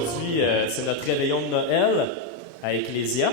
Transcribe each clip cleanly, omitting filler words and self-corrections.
Aujourd'hui, c'est notre réveillon de Noël à Ecclésia.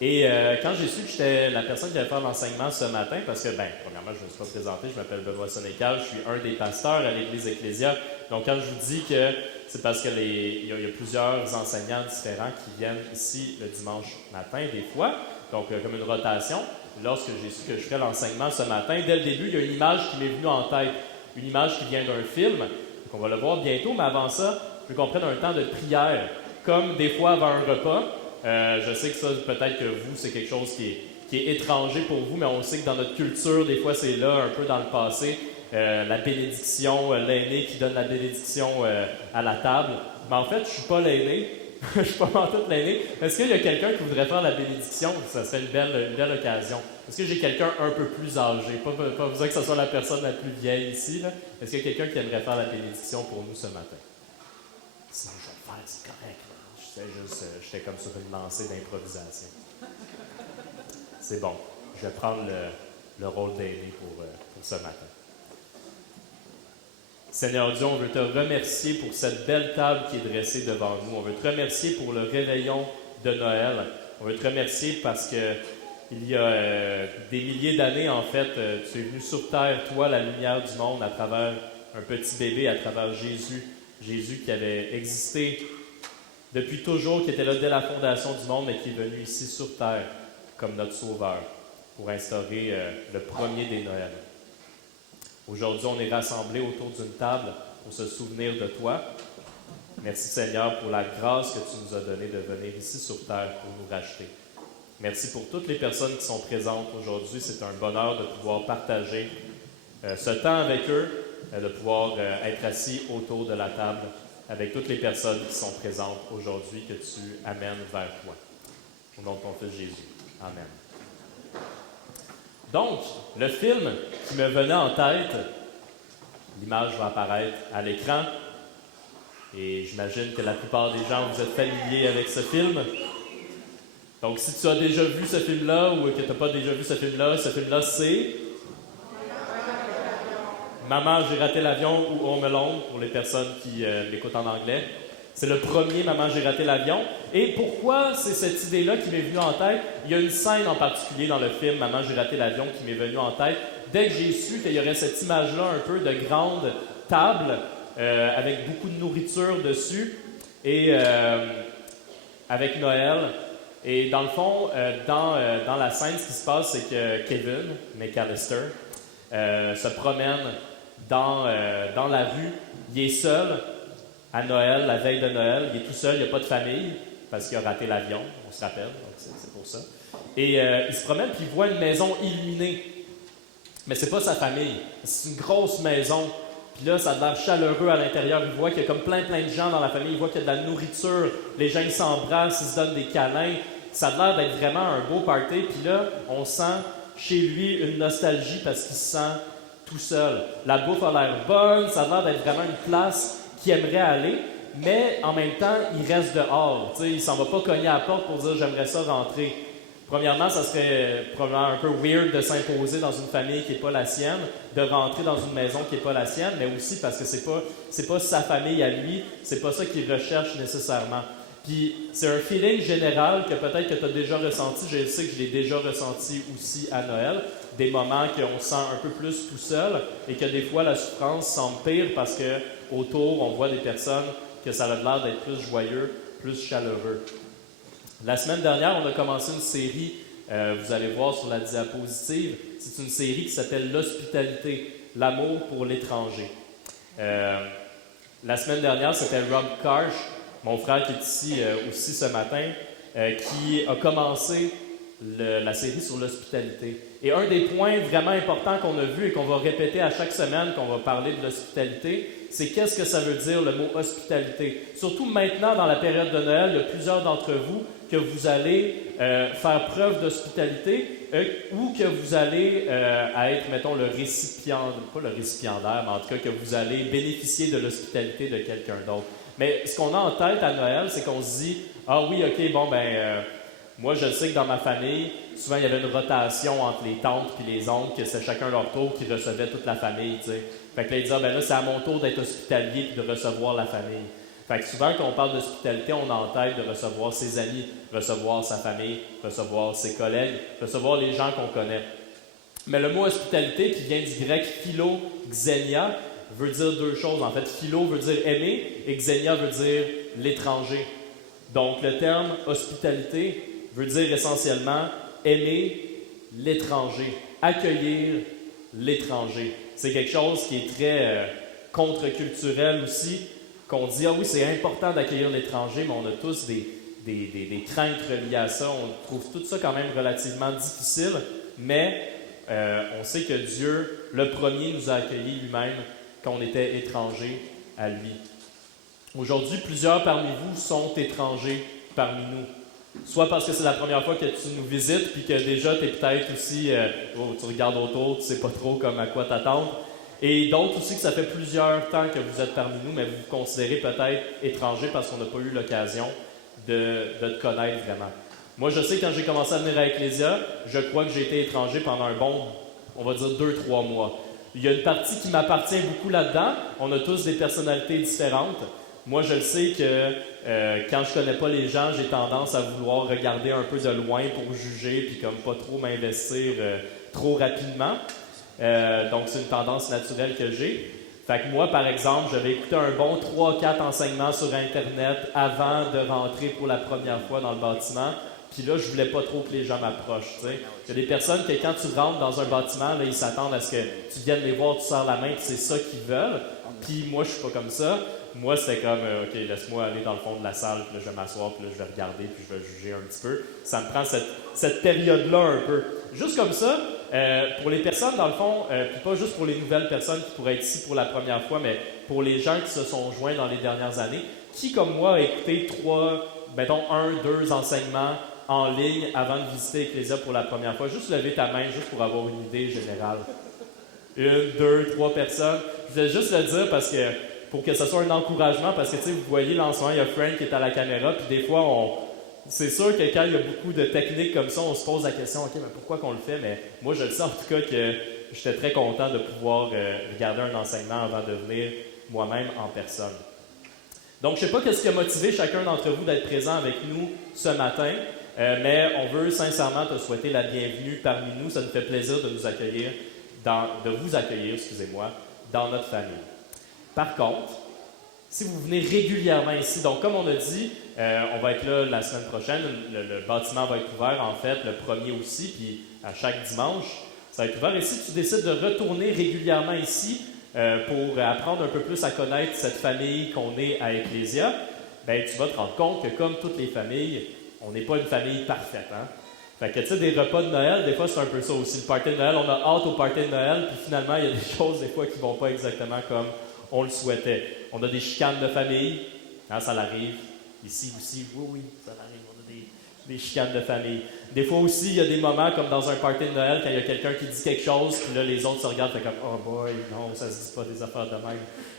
Et quand j'ai su que j'étais la personne qui allait faire l'enseignement ce matin, parce que, premièrement, je ne me suis pas présenté, je m'appelle Benoît Sénécal, je suis un des pasteurs à l'Église Ecclésia. Donc, quand je vous dis que c'est parce qu'il y a plusieurs enseignants différents qui viennent ici le dimanche matin, des fois, donc comme une rotation, lorsque j'ai su que je ferais l'enseignement ce matin, dès le début, il y a une image qui m'est venue en tête, une image qui vient d'un film. Donc, on va le voir bientôt, mais avant ça, je veux qu'on prenne un temps de prière, comme des fois avant un repas. Je sais que ça, peut-être que vous, c'est quelque chose qui est étranger pour vous, mais on sait que dans notre culture, des fois, c'est là, un peu dans le passé, la bénédiction, l'aîné qui donne la bénédiction à la table. Mais en fait, je ne suis pas l'aîné, je ne suis pas en tout l'aîné. Est-ce qu'il y a quelqu'un qui voudrait faire la bénédiction? Ça serait une belle occasion. Est-ce que j'ai quelqu'un un peu plus âgé? Pas besoin que ce soit la personne la plus vieille ici, là. Est-ce qu'il y a quelqu'un qui aimerait faire la bénédiction pour nous ce matin? Sinon, je vais le faire, c'est correct. J'étais comme sur une lancée d'improvisation. C'est bon. Je vais prendre le rôle d'aîné pour ce matin. Seigneur Dieu, on veut te remercier pour cette belle table qui est dressée devant nous. On veut te remercier pour le réveillon de Noël. On veut te remercier parce que il y a des milliers d'années, en fait, tu es venu sur terre, toi, la lumière du monde, à travers un petit bébé, à travers Jésus. Jésus qui avait existé depuis toujours, qui était là dès la fondation du monde, mais qui est venu ici sur terre comme notre sauveur pour instaurer le premier des Noëls. Aujourd'hui, on est rassemblés autour d'une table pour se souvenir de toi. Merci Seigneur pour la grâce que tu nous as donnée de venir ici sur terre pour nous racheter. Merci pour toutes les personnes qui sont présentes aujourd'hui. C'est un bonheur de pouvoir partager ce temps avec eux, de pouvoir être assis autour de la table avec toutes les personnes qui sont présentes aujourd'hui, que tu amènes vers toi. Au nom de ton Fils Jésus. Amen. Donc, le film qui me venait en tête, l'image va apparaître à l'écran, et j'imagine que la plupart des gens, vous êtes familiers avec ce film. Donc, si tu as déjà vu ce film-là ou que tu n'as pas déjà vu ce film-là, c'est Maman, j'ai raté l'avion ou Home Alone, pour les personnes qui l'écoutent en anglais. C'est le premier Maman, j'ai raté l'avion. Et pourquoi c'est cette idée-là qui m'est venue en tête? Il y a une scène en particulier dans le film Maman, j'ai raté l'avion qui m'est venue en tête. Dès que j'ai su qu'il y aurait cette image-là un peu de grande table avec beaucoup de nourriture dessus et avec Noël. Et dans le fond, dans la scène, ce qui se passe, c'est que Kevin McAllister se promène dans la rue. Il est seul à Noël, la veille de Noël. Il est tout seul, il n'y a pas de famille, parce qu'il a raté l'avion, on se rappelle, donc c'est pour ça. Et il se promène, puis il voit une maison illuminée. Mais c'est pas sa famille, c'est une grosse maison. Puis là, ça a l'air chaleureux à l'intérieur. Il voit qu'il y a comme plein de gens dans la famille. Il voit qu'il y a de la nourriture. Les gens, ils s'embrassent, ils se donnent des câlins. Ça a l'air d'être vraiment un beau party. Puis là, on sent chez lui une nostalgie parce qu'il se sent tout seul. La bouffe a l'air bonne. Ça a l'air d'être vraiment une place qu'il aimerait aller. Mais en même temps, il reste dehors. T'sais, il ne s'en va pas cogner à la porte pour dire « j'aimerais ça rentrer ». Premièrement, ça serait probablement un peu weird de s'imposer dans une famille qui n'est pas la sienne, de rentrer dans une maison qui n'est pas la sienne, mais aussi parce que c'est pas sa famille à lui, c'est pas ça qu'il recherche nécessairement. Puis c'est un feeling général que peut-être que tu as déjà ressenti, je sais que je l'ai déjà ressenti aussi à Noël, des moments qu'on se sent un peu plus tout seul et que des fois la souffrance semble pire parce que autour on voit des personnes que ça a l'air d'être plus joyeux, plus chaleureux. La semaine dernière, on a commencé une série, vous allez voir sur la diapositive, c'est une série qui s'appelle L'hospitalité, l'amour pour l'étranger. La semaine dernière, c'était Rob Karsh, mon frère qui est ici aussi ce matin, qui a commencé la série sur l'hospitalité. Et un des points vraiment importants qu'on a vu et qu'on va répéter à chaque semaine qu'on va parler de l'hospitalité, c'est qu'est-ce que ça veut dire le mot hospitalité. Surtout maintenant, dans la période de Noël, il y a plusieurs d'entre vous que vous allez faire preuve d'hospitalité ou que vous allez être, mettons, le récipiendaire, pas le récipiendaire, mais en tout cas que vous allez bénéficier de l'hospitalité de quelqu'un d'autre. Mais ce qu'on a en tête à Noël, c'est qu'on se dit « Ah oui, ok, bon, moi je sais que dans ma famille, souvent il y avait une rotation entre les tantes et les oncles, que c'est chacun leur tour qui recevait toute la famille, tu sais. » Fait que là, ils disaient « Ben là, c'est à mon tour d'être hospitalier et de recevoir la famille. » Fait que souvent, quand on parle d'hospitalité, on a en tête de recevoir ses amis, recevoir sa famille, recevoir ses collègues, recevoir les gens qu'on connaît. Mais le mot hospitalité, qui vient du grec philo-xénia, veut dire deux choses. En fait, philo veut dire aimer et xénia veut dire l'étranger. Donc, le terme hospitalité veut dire essentiellement aimer l'étranger, accueillir l'étranger. C'est quelque chose qui est très contre-culturel aussi, qu'on dit, ah oui, c'est important d'accueillir l'étranger, mais on a tous des craintes reliées à ça. On trouve tout ça quand même relativement difficile, mais on sait que Dieu, le premier, nous a accueillis lui-même quand on était étrangers à lui. Aujourd'hui, plusieurs parmi vous sont étrangers parmi nous. Soit parce que c'est la première fois que tu nous visites, puis que déjà tu es peut-être aussi, tu regardes autour, tu ne sais pas trop comme à quoi t'attendre. Et d'autres aussi que ça fait plusieurs temps que vous êtes parmi nous, mais vous vous considérez peut-être étranger parce qu'on n'a pas eu l'occasion de te connaître vraiment. Moi, je sais, quand j'ai commencé à venir à Ecclésia, je crois que j'ai été étranger pendant un bon, on va dire 2-3 mois. Il y a une partie qui m'appartient beaucoup là-dedans. On a tous des personnalités différentes. Moi, je le sais que quand je connais pas les gens, j'ai tendance à vouloir regarder un peu de loin pour juger, puis comme pas trop m'investir trop rapidement. Donc, c'est une tendance naturelle que j'ai. Fait que moi, par exemple, j'avais écouté un bon 3-4 enseignements sur Internet avant de rentrer pour la première fois dans le bâtiment. Puis là, je voulais pas trop que les gens m'approchent. T'sais. Il y a des personnes que quand tu rentres dans un bâtiment, là, ils s'attendent à ce que tu viennes les voir, tu serres la main, puis c'est ça qu'ils veulent. Puis moi, je suis pas comme ça. Moi, c'était comme, OK, laisse-moi aller dans le fond de la salle, puis là, je vais m'asseoir, puis là, je vais regarder, puis je vais juger un petit peu. Ça me prend cette période-là un peu. Juste comme ça, pour les personnes, dans le fond, puis pas juste pour les nouvelles personnes qui pourraient être ici pour la première fois, mais pour les gens qui se sont joints dans les dernières années, qui, comme moi, a écouté 1-2 enseignements en ligne avant de visiter Ecclésia pour la première fois? Juste lever ta main, juste pour avoir une idée générale. 1, 2, 3 personnes. Je voulais juste le dire parce que pour que ce soit un encouragement, parce que, tu sais, vous voyez, là, en ce moment, il y a Frank qui est à la caméra, puis des fois, c'est sûr que quand il y a beaucoup de techniques comme ça, on se pose la question, OK, mais pourquoi qu'on le fait? Mais moi, je le sais en tout cas que j'étais très content de pouvoir regarder un enseignement avant de venir moi-même en personne. Donc, je ne sais pas ce qui a motivé chacun d'entre vous d'être présent avec nous ce matin, mais on veut sincèrement te souhaiter la bienvenue parmi nous. Ça nous fait plaisir de vous accueillir, dans notre famille. Par contre, si vous venez régulièrement ici, donc comme on a dit, on va être là la semaine prochaine, le bâtiment va être ouvert en fait, le premier aussi, puis à chaque dimanche, ça va être ouvert. Et si tu décides de retourner régulièrement ici pour apprendre un peu plus à connaître cette famille qu'on est à Ecclésia, ben tu vas te rendre compte que comme toutes les familles, on n'est pas une famille parfaite, hein? Fait que, tu sais, des repas de Noël, des fois, c'est un peu ça aussi. Le party de Noël, on a hâte au party de Noël, puis finalement, il y a des choses, des fois, qui ne vont pas exactement comme on le souhaitait. On a des chicanes de famille, hein, ça l'arrive. Ici aussi, oui, ça l'arrive, on a des chicanes de famille. Des fois aussi, il y a des moments, comme dans un party de Noël, quand il y a quelqu'un qui dit quelque chose, puis là, les autres se regardent, fait comme « Oh boy, non, ça se dit pas des affaires de même. »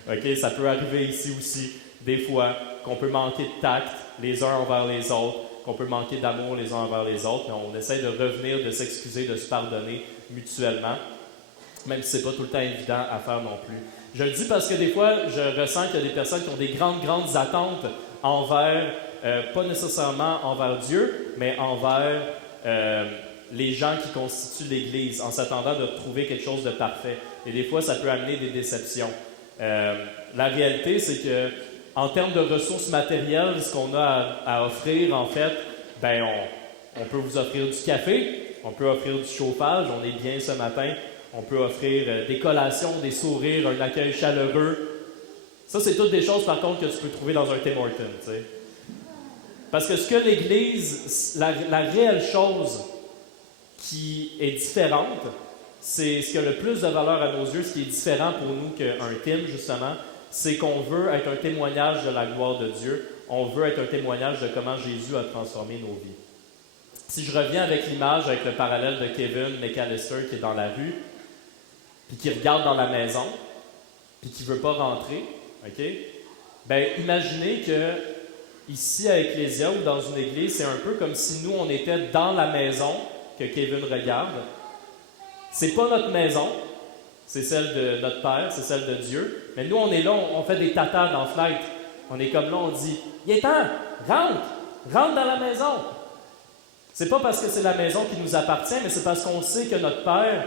OK, ça peut arriver ici aussi, des fois, qu'on peut manquer de tact les uns envers les autres, qu'on peut manquer d'amour les uns envers les autres, mais on essaie de revenir, de s'excuser, de se pardonner mutuellement, même si ce n'est pas tout le temps évident à faire non plus. Je le dis parce que des fois, je ressens qu'il y a des personnes qui ont des grandes attentes envers, pas nécessairement envers Dieu, mais envers les gens qui constituent l'Église, en s'attendant de trouver quelque chose de parfait. Et des fois, ça peut amener des déceptions. La réalité, c'est que en termes de ressources matérielles, ce qu'on a à offrir, en fait, ben on peut vous offrir du café, on peut offrir du chauffage, on est bien ce matin, on peut offrir des collations, des sourires, un accueil chaleureux. Ça, c'est toutes des choses, par contre, que tu peux trouver dans un Tim Hortons, tu sais. Parce que ce que l'Église, la réelle chose qui est différente, c'est ce qui a le plus de valeur à nos yeux, ce qui est différent pour nous qu'un Tim, justement, c'est qu'on veut être un témoignage de la gloire de Dieu. On veut être un témoignage de comment Jésus a transformé nos vies. Si je reviens avec l'image, avec le parallèle de Kevin McAllister qui est dans la rue, puis qui regarde dans la maison, puis qui ne veut pas rentrer, OK? Bien, imaginez que ici à Ecclésia ou dans une église, c'est un peu comme si nous, on était dans la maison que Kevin regarde. C'est pas notre maison, c'est celle de notre Père, c'est celle de Dieu. Mais nous, on est là, on fait des tatas dans la fenêtre. On est comme là, on dit « Il est temps, rentre dans la maison. » C'est pas parce que c'est la maison qui nous appartient, mais c'est parce qu'on sait que notre Père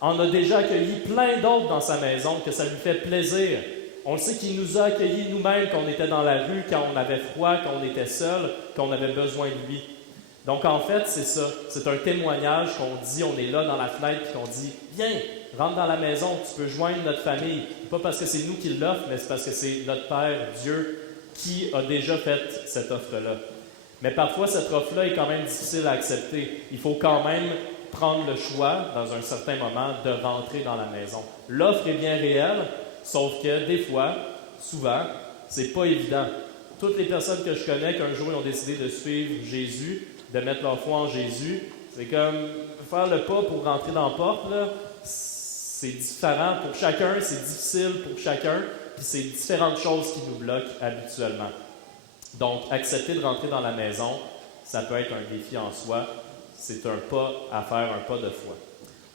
en a déjà accueilli plein d'autres dans sa maison, que ça lui fait plaisir. On sait qu'il nous a accueillis nous-mêmes quand on était dans la rue, quand on avait froid, quand on était seul, quand on avait besoin de lui. Donc en fait, c'est ça. C'est un témoignage qu'on dit, on est là dans la fenêtre, puis qu'on dit « Viens, rentre dans la maison, tu peux joindre notre famille. » Pas parce que c'est nous qui l'offrent, mais c'est parce que c'est notre Père, Dieu, qui a déjà fait cette offre-là. Mais parfois, cette offre-là est quand même difficile à accepter. Il faut quand même prendre le choix, dans un certain moment, de rentrer dans la maison. L'offre est bien réelle, sauf que des fois, souvent, c'est pas évident. Toutes les personnes que je connais, qu'un jour ils ont décidé de suivre Jésus, de mettre leur foi en Jésus, c'est comme faire le pas pour rentrer dans la porte, là, c'est différent pour chacun, c'est difficile pour chacun, puis c'est différentes choses qui nous bloquent habituellement. Donc, accepter de rentrer dans la maison, ça peut être un défi en soi. C'est un pas à faire, un pas de foi.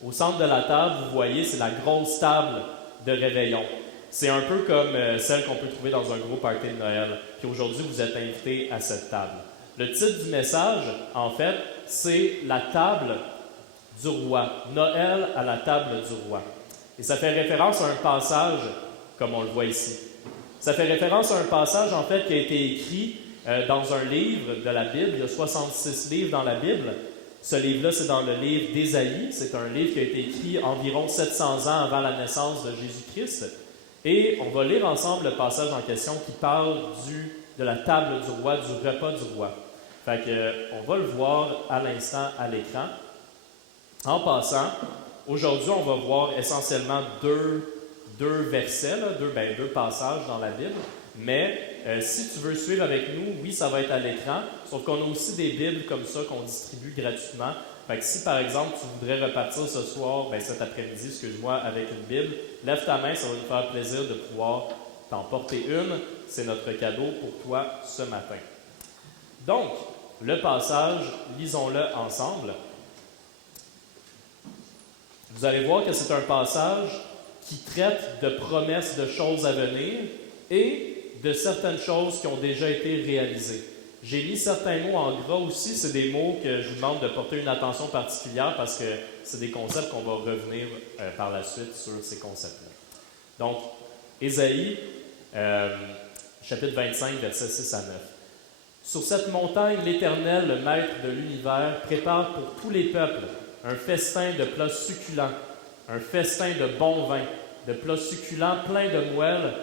Au centre de la table, vous voyez, c'est la grosse table de réveillon. C'est un peu comme celle qu'on peut trouver dans un gros party de Noël. Puis aujourd'hui, vous êtes invités à cette table. Le titre du message, en fait, c'est la table du roi. Noël à la table du roi. Et ça fait référence à un passage, comme on le voit ici. Ça fait référence à un passage, en fait, qui a été écrit dans un livre de la Bible. Il y a 66 livres dans la Bible. Ce livre-là, c'est dans le livre d'Ésaïe. C'est un livre qui a été écrit environ 700 ans avant la naissance de Jésus-Christ. Et on va lire ensemble le passage en question qui parle de la table du roi, du repas du roi. Fait que, on va le voir à l'instant à l'écran. En passant, aujourd'hui, on va voir essentiellement deux versets, là, deux passages dans la Bible. Mais si tu veux suivre avec nous, oui, ça va être à l'écran. Sauf qu'on a aussi des Bibles comme ça qu'on distribue gratuitement. Fait que si, par exemple, tu voudrais repartir ce soir, cet après-midi, excuse-moi, avec une Bible, lève ta main, ça va nous faire plaisir de pouvoir t'en porter une. C'est notre cadeau pour toi ce matin. Donc, le passage, lisons-le ensemble. Vous allez voir que c'est un passage qui traite de promesses de choses à venir et de certaines choses qui ont déjà été réalisées. J'ai mis certains mots en gras aussi, c'est des mots que je vous demande de porter une attention particulière parce que c'est des concepts qu'on va revenir par la suite sur ces concepts-là. Donc, Ésaïe, chapitre 25, versets 6 à 9. Sur cette montagne, l'Éternel, le Maître de l'univers, prépare pour tous les peuples un festin de plats succulents, un festin de bon vin, de plats succulents pleins de moelle,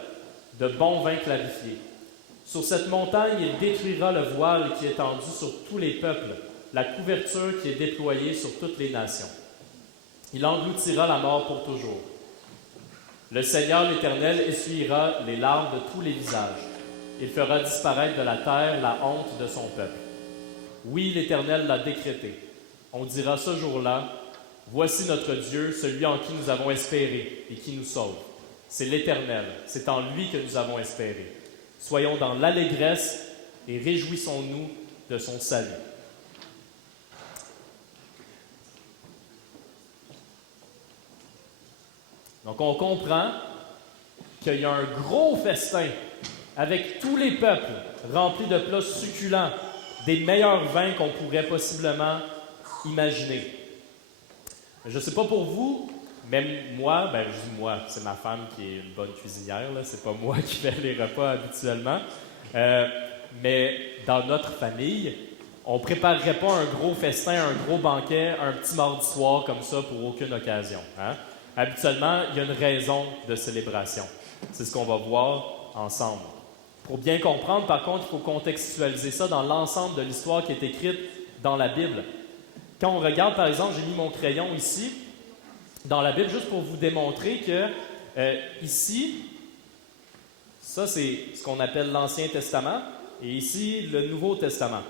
de bon vin clarifié. Sur cette montagne, il détruira le voile qui est tendu sur tous les peuples, la couverture qui est déployée sur toutes les nations. Il engloutira la mort pour toujours. Le Seigneur l'Éternel essuiera les larmes de tous les visages. Il fera disparaître de la terre la honte de son peuple. Oui, l'Éternel l'a décrété. On dira ce jour-là, « Voici notre Dieu, celui en qui nous avons espéré et qui nous sauve. C'est l'Éternel, c'est en lui que nous avons espéré. Soyons dans l'allégresse et réjouissons-nous de son salut. » Donc on comprend qu'il y a un gros festin avec tous les peuples remplis de plats succulents, des meilleurs vins qu'on pourrait possiblement imaginer. Je ne sais pas pour vous, même moi, je dis moi, c'est ma femme qui est une bonne cuisinière, là, c'est pas moi qui fais les repas habituellement, mais dans notre famille, on ne préparerait pas un gros festin, un gros banquet, un petit mardi soir comme ça pour aucune occasion. Hein? Habituellement, il y a une raison de célébration. C'est ce qu'on va voir ensemble. Pour bien comprendre, par contre, il faut contextualiser ça dans l'ensemble de l'histoire qui est écrite dans la Bible. Quand on regarde, par exemple, j'ai mis mon crayon ici, dans la Bible, juste pour vous démontrer que ici, ça c'est ce qu'on appelle l'Ancien Testament, et ici, le Nouveau Testament.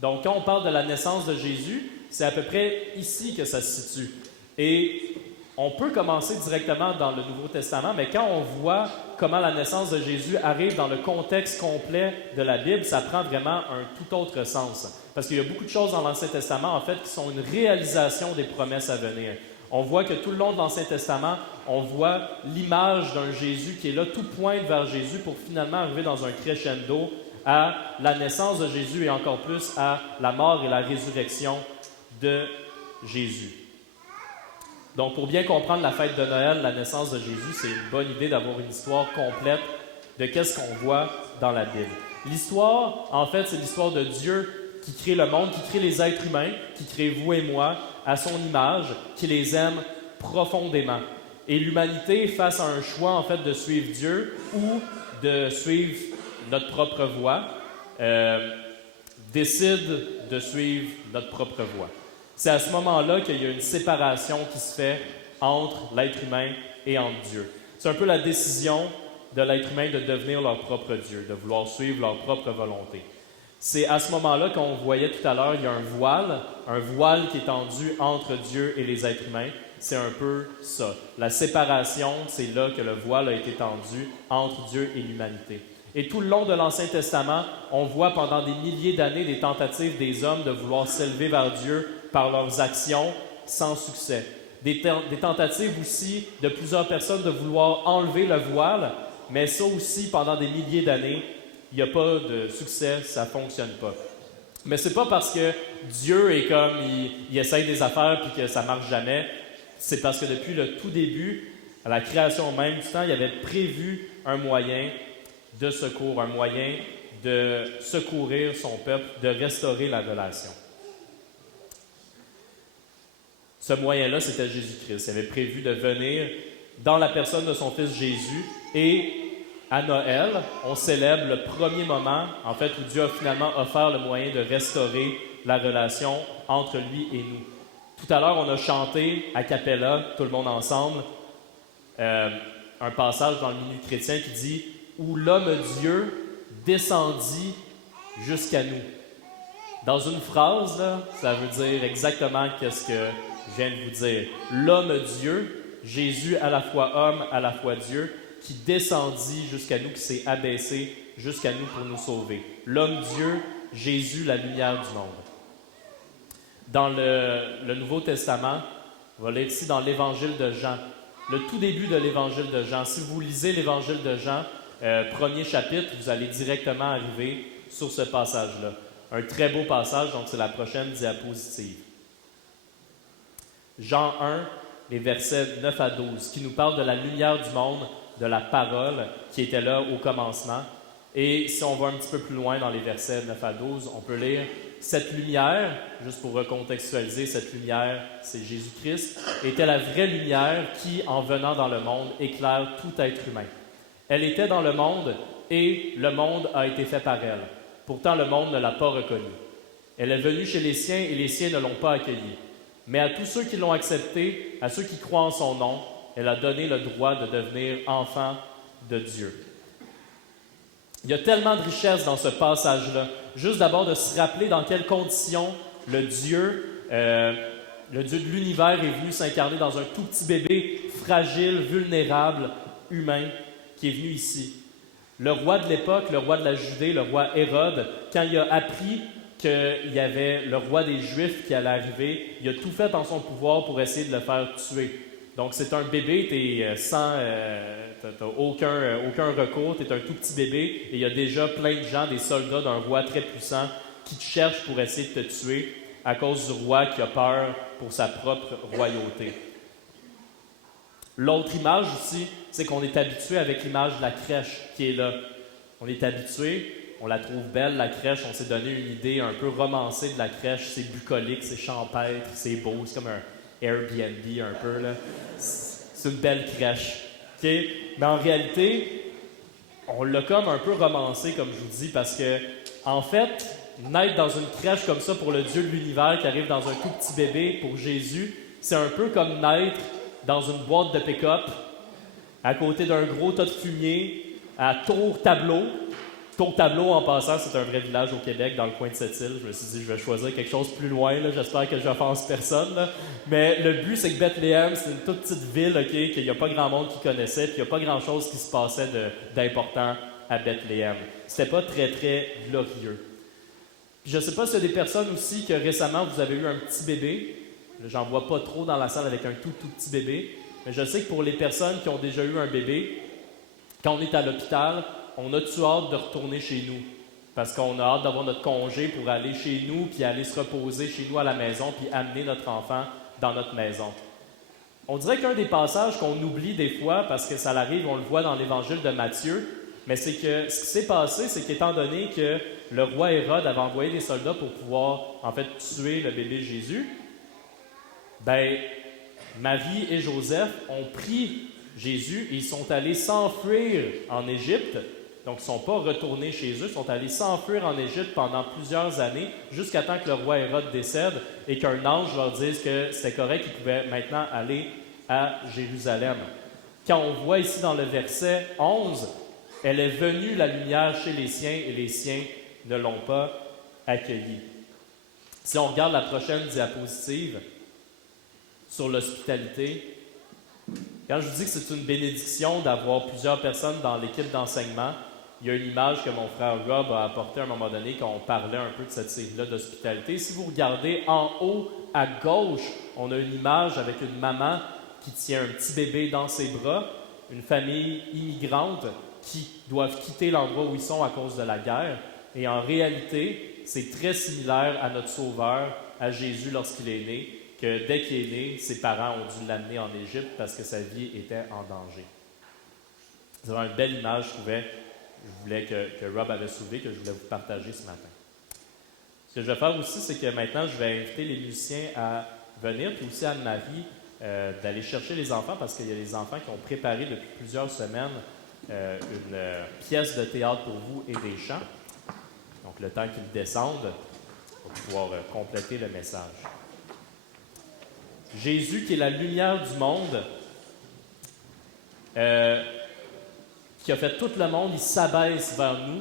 Donc, quand on parle de la naissance de Jésus, c'est à peu près ici que ça se situe. Et on peut commencer directement dans le Nouveau Testament, mais quand on voit comment la naissance de Jésus arrive dans le contexte complet de la Bible, ça prend vraiment un tout autre sens. Parce qu'il y a beaucoup de choses dans l'Ancien Testament, en fait, qui sont une réalisation des promesses à venir. On voit que tout le long de l'Ancien Testament, on voit l'image d'un Jésus qui est là, tout pointe vers Jésus pour finalement arriver dans un crescendo à la naissance de Jésus et encore plus à la mort et la résurrection de Jésus. Donc, pour bien comprendre la fête de Noël, la naissance de Jésus, c'est une bonne idée d'avoir une histoire complète de qu'est-ce qu'on voit dans la Bible. L'histoire, en fait, c'est l'histoire de Dieu qui crée le monde, qui crée les êtres humains, qui crée vous et moi à son image, qui les aime profondément. Et l'humanité, face à un choix, en fait, de suivre Dieu ou de suivre notre propre voie, décide de suivre notre propre voie. C'est à ce moment-là qu'il y a une séparation qui se fait entre l'être humain et entre Dieu. C'est un peu la décision de l'être humain de devenir leur propre Dieu, de vouloir suivre leur propre volonté. C'est à ce moment-là qu'on voyait tout à l'heure, il y a un voile qui est tendu entre Dieu et les êtres humains. C'est un peu ça. La séparation, c'est là que le voile a été tendu entre Dieu et l'humanité. Et tout le long de l'Ancien Testament, on voit pendant des milliers d'années des tentatives des hommes de vouloir s'élever vers Dieu par leurs actions sans succès. Des tentatives aussi de plusieurs personnes de vouloir enlever le voile, mais ça aussi, pendant des milliers d'années, il n'y a pas de succès, ça ne fonctionne pas. Mais ce n'est pas parce que Dieu est comme, il essaye des affaires et que ça ne marche jamais. C'est parce que depuis le tout début, à la création même du temps, il avait prévu un moyen de secours, un moyen de secourir son peuple, de restaurer la relation. Ce moyen-là, c'était Jésus-Christ. Il avait prévu de venir dans la personne de son fils Jésus. Et à Noël, on célèbre le premier moment, en fait, où Dieu a finalement offert le moyen de restaurer la relation entre lui et nous. Tout à l'heure, on a chanté a cappella, tout le monde ensemble, un passage dans le Minute chrétien qui dit « Où l'homme Dieu descendit jusqu'à nous ». Dans une phrase, là, ça veut dire exactement ce que je viens de vous dire. L'homme Dieu, Jésus à la fois homme, à la fois Dieu, qui descendit jusqu'à nous, qui s'est abaissé jusqu'à nous pour nous sauver. L'homme Dieu, Jésus, la lumière du monde. Dans le Nouveau Testament, on va lire ici dans l'Évangile de Jean, le tout début de l'Évangile de Jean. Si vous lisez l'Évangile de Jean, premier chapitre, vous allez directement arriver sur ce passage-là. Un très beau passage, donc c'est la prochaine diapositive. Jean 1, les versets 9 à 12, qui nous parle de la lumière du monde, de la parole qui était là au commencement. Et si on va un petit peu plus loin dans les versets 9 à 12, on peut lire « Cette lumière, juste pour recontextualiser, cette lumière, c'est Jésus-Christ, était la vraie lumière qui, en venant dans le monde, éclaire tout être humain. Elle était dans le monde et le monde a été fait par elle. Pourtant, le monde ne l'a pas reconnue. Elle est venue chez les siens et les siens ne l'ont pas accueillie. Mais à tous ceux qui l'ont acceptée, à ceux qui croient en son nom, elle a donné le droit de devenir enfant de Dieu. » Il y a tellement de richesse dans ce passage-là. Juste d'abord de se rappeler dans quelles conditions le Dieu de l'univers est venu s'incarner dans un tout petit bébé fragile, vulnérable, humain, qui est venu ici. Le roi de l'époque, le roi de la Judée, le roi Hérode, quand il a appris qu'il y avait le roi des Juifs qui allait arriver, il a tout fait en son pouvoir pour essayer de le faire tuer. Donc, c'est un bébé, tu n'as aucun recours, tu es un tout petit bébé, et il y a déjà plein de gens, des soldats d'un roi très puissant, qui te cherchent pour essayer de te tuer à cause du roi qui a peur pour sa propre royauté. L'autre image aussi, c'est qu'on est habitué avec l'image de la crèche qui est là. On est habitué, on la trouve belle, la crèche, on s'est donné une idée un peu romancée de la crèche, c'est bucolique, c'est champêtre, c'est beau, c'est comme un Airbnb un peu, là. C'est une belle crèche. Okay? Mais en réalité, on l'a comme un peu romancé, comme je vous dis, parce que, en fait, naître dans une crèche comme ça pour le Dieu de l'univers qui arrive dans un tout petit bébé, pour Jésus, c'est un peu comme naître dans une boîte de pick-up, à côté d'un gros tas de fumier, à Tour-Tableau. Tour-Tableau, en passant, c'est un vrai village au Québec, dans le coin de cette île. Je me suis dit, je vais choisir quelque chose plus loin. Là. J'espère que je n'offense personne. Là. Mais le but, c'est que Bethléem, c'est une toute petite ville, okay, qu'il n'y a pas grand monde qui connaissait, puis il n'y a pas grand-chose qui se passait d'important à Bethléem. C'était pas très, très glorieux. Puis je ne sais pas s'il y a des personnes aussi que récemment, vous avez eu un petit bébé. J'en vois pas trop dans la salle avec un tout petit bébé. Mais je sais que pour les personnes qui ont déjà eu un bébé, quand on est à l'hôpital, on a-tu hâte de retourner chez nous? Parce qu'on a hâte d'avoir notre congé pour aller chez nous, puis aller se reposer chez nous à la maison, puis amener notre enfant dans notre maison. On dirait qu'un des passages qu'on oublie des fois, parce que ça arrive, on le voit dans l'évangile de Matthieu, mais c'est que ce qui s'est passé, c'est qu'étant donné que le roi Hérode avait envoyé des soldats pour pouvoir, en fait, tuer le bébé Jésus, ben, Marie et Joseph ont pris Jésus et ils sont allés s'enfuir en Égypte. Donc, ils ne sont pas retournés chez eux, ils sont allés s'enfuir en Égypte pendant plusieurs années, jusqu'à temps que le roi Hérode décède et qu'un ange leur dise que c'était correct, qu'ils pouvaient maintenant aller à Jérusalem. Quand on voit ici dans le verset 11, elle est venue la lumière chez les siens et les siens ne l'ont pas accueillie. Si on regarde la prochaine diapositive sur l'hospitalité, quand je vous dis que c'est une bénédiction d'avoir plusieurs personnes dans l'équipe d'enseignement, il y a une image que mon frère Rob a apportée à un moment donné quand on parlait un peu de cette série-là d'hospitalité. Si vous regardez en haut à gauche, on a une image avec une maman qui tient un petit bébé dans ses bras, une famille immigrante qui doivent quitter l'endroit où ils sont à cause de la guerre. Et en réalité, c'est très similaire à notre Sauveur, à Jésus lorsqu'il est né, que dès qu'il est né, ses parents ont dû l'amener en Égypte parce que sa vie était en danger. C'est vraiment une belle image, je voulais que Rob avait soulevé, que je voulais vous partager ce matin. Ce que je vais faire aussi, c'est que maintenant, je vais inviter les musiciens à venir, puis aussi Anne-Marie, d'aller chercher les enfants, parce qu'il y a des enfants qui ont préparé depuis plusieurs semaines une pièce de théâtre pour vous et des chants. Donc, le temps qu'ils descendent, pour pouvoir compléter le message. Jésus, qui est la lumière du monde, qui a fait tout le monde, il s'abaisse vers nous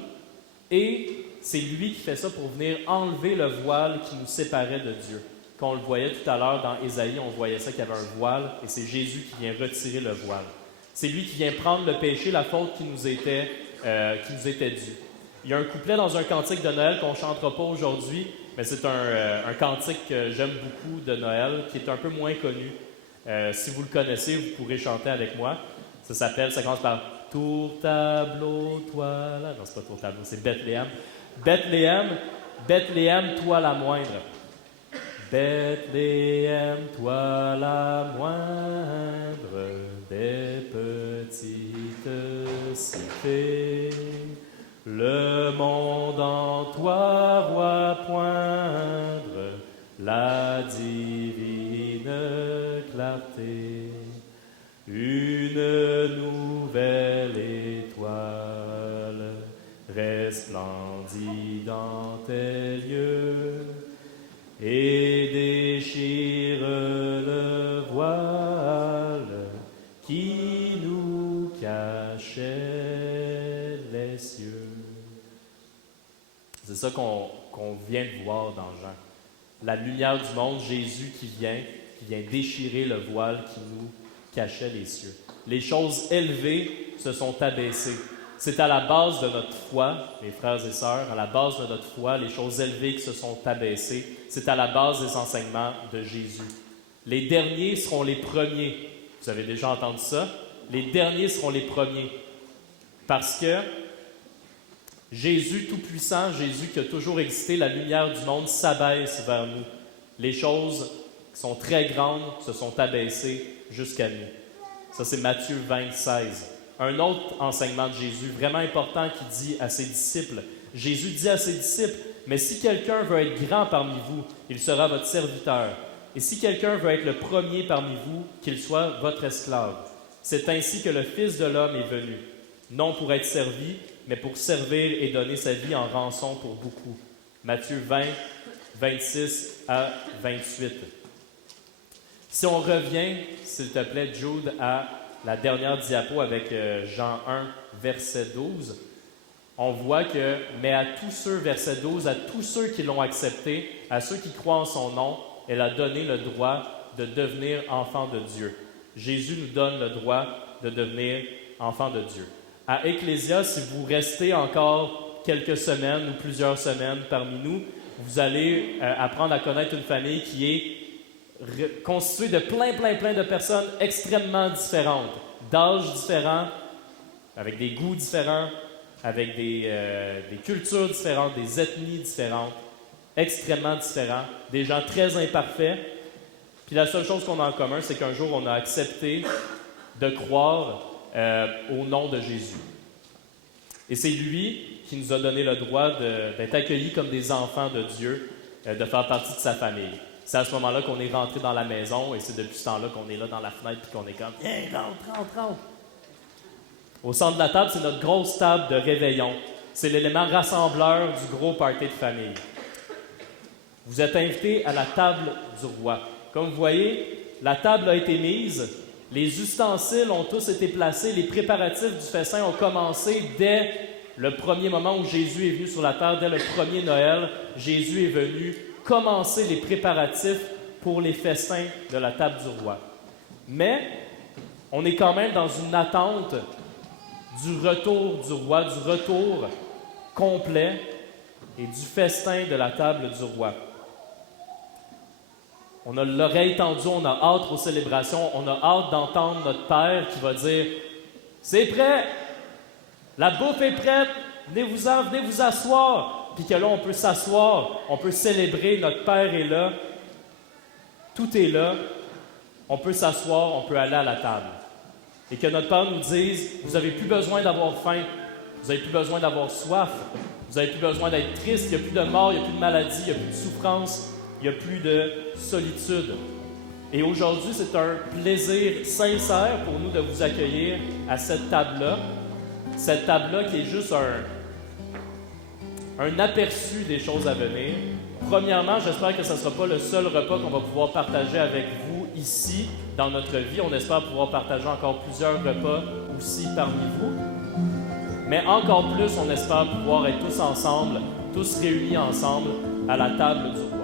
et c'est lui qui fait ça pour venir enlever le voile qui nous séparait de Dieu. Quand on le voyait tout à l'heure dans Ésaïe, on voyait ça qu'il y avait un voile et c'est Jésus qui vient retirer le voile. C'est lui qui vient prendre le péché, la faute qui nous était due. Il y a un couplet dans un cantique de Noël qu'on ne chantera pas aujourd'hui, mais c'est un cantique que j'aime beaucoup de Noël, qui est un peu moins connu. Si vous le connaissez, vous pourrez chanter avec moi. Ça commence par « Tour, tableau, toi là ». Non, c'est pas Tour, tableau, c'est Bethléem. Bethléem, Bethléem, toi la moindre. Bethléem, toi la moindre, des petites cités. Le monde en toi voit poindre la divine clarté. Une nouvelle étoile resplendit dans tes lieux et déchire le voile qui nous cachait les cieux. C'est ça qu'on vient de voir dans Jean. La lumière du monde, Jésus qui vient déchirer le voile qui nous cachait les cieux. Les choses élevées se sont abaissées. C'est à la base de notre foi, mes frères et sœurs, à la base de notre foi, les choses élevées qui se sont abaissées, c'est à la base des enseignements de Jésus. Les derniers seront les premiers. Vous avez déjà entendu ça? Les derniers seront les premiers. Parce que Jésus tout-puissant, Jésus qui a toujours existé, la lumière du monde s'abaisse vers nous. Les choses qui sont très grandes se sont abaissées jusqu'à nous. Ça, c'est Matthieu 20, 16. Un autre enseignement de Jésus, vraiment important, qui dit à ses disciples, Jésus dit à ses disciples, « Mais si quelqu'un veut être grand parmi vous, il sera votre serviteur. Et si quelqu'un veut être le premier parmi vous, qu'il soit votre esclave. C'est ainsi que le Fils de l'homme est venu, non pour être servi, mais pour servir et donner sa vie en rançon pour beaucoup. » Matthieu 20, 26 à 28. Si on revient, s'il te plaît, Jude, à la dernière diapo avec Jean 1, verset 12, on voit que « Mais à tous ceux, verset 12, à tous ceux qui l'ont accepté, à ceux qui croient en son nom, elle a donné le droit de devenir enfants de Dieu. » Jésus nous donne le droit de devenir enfants de Dieu. À Ecclésia, si vous restez encore quelques semaines ou plusieurs semaines parmi nous, vous allez apprendre à connaître une famille qui est constitué de plein de personnes extrêmement différentes, d'âges différents, avec des goûts différents, avec des cultures différentes, des ethnies différentes, extrêmement différents, des gens très imparfaits. Puis la seule chose qu'on a en commun, c'est qu'un jour, on a accepté de croire au nom de Jésus. Et c'est lui qui nous a donné le droit d'être accueillis comme des enfants de Dieu, de faire partie de sa famille. C'est à ce moment-là qu'on est rentré dans la maison et c'est depuis ce temps-là qu'on est là dans la fenêtre et qu'on est comme « Viens, rentre! » Au centre de la table, c'est notre grosse table de réveillon. C'est l'élément rassembleur du gros party de famille. Vous êtes invités à la table du roi. Comme vous voyez, la table a été mise, les ustensiles ont tous été placés, les préparatifs du festin ont commencé dès le premier moment où Jésus est venu sur la terre, dès le premier Noël. Jésus est venu commencer les préparatifs pour les festins de la table du roi. Mais on est quand même dans une attente du retour du roi, du retour complet et du festin de la table du roi. On a l'oreille tendue, on a hâte aux célébrations, on a hâte d'entendre notre Père qui va dire « C'est prêt! La bouffe est prête! Venez-vous-en, venez vous asseoir! » Puis que là, on peut s'asseoir, on peut célébrer, notre Père est là, tout est là, on peut s'asseoir, on peut aller à la table. Et que notre Père nous dise « Vous n'avez plus besoin d'avoir faim, vous n'avez plus besoin d'avoir soif, vous n'avez plus besoin d'être triste, il n'y a plus de mort, il n'y a plus de maladie, il n'y a plus de souffrance, il n'y a plus de solitude. » Et aujourd'hui, c'est un plaisir sincère pour nous de vous accueillir à cette table-là. Cette table-là qui est juste un aperçu des choses à venir. Premièrement, j'espère que ce ne sera pas le seul repas qu'on va pouvoir partager avec vous ici, dans notre vie. On espère pouvoir partager encore plusieurs repas aussi parmi vous. Mais encore plus, on espère pouvoir être tous ensemble, tous réunis ensemble à la table du roi.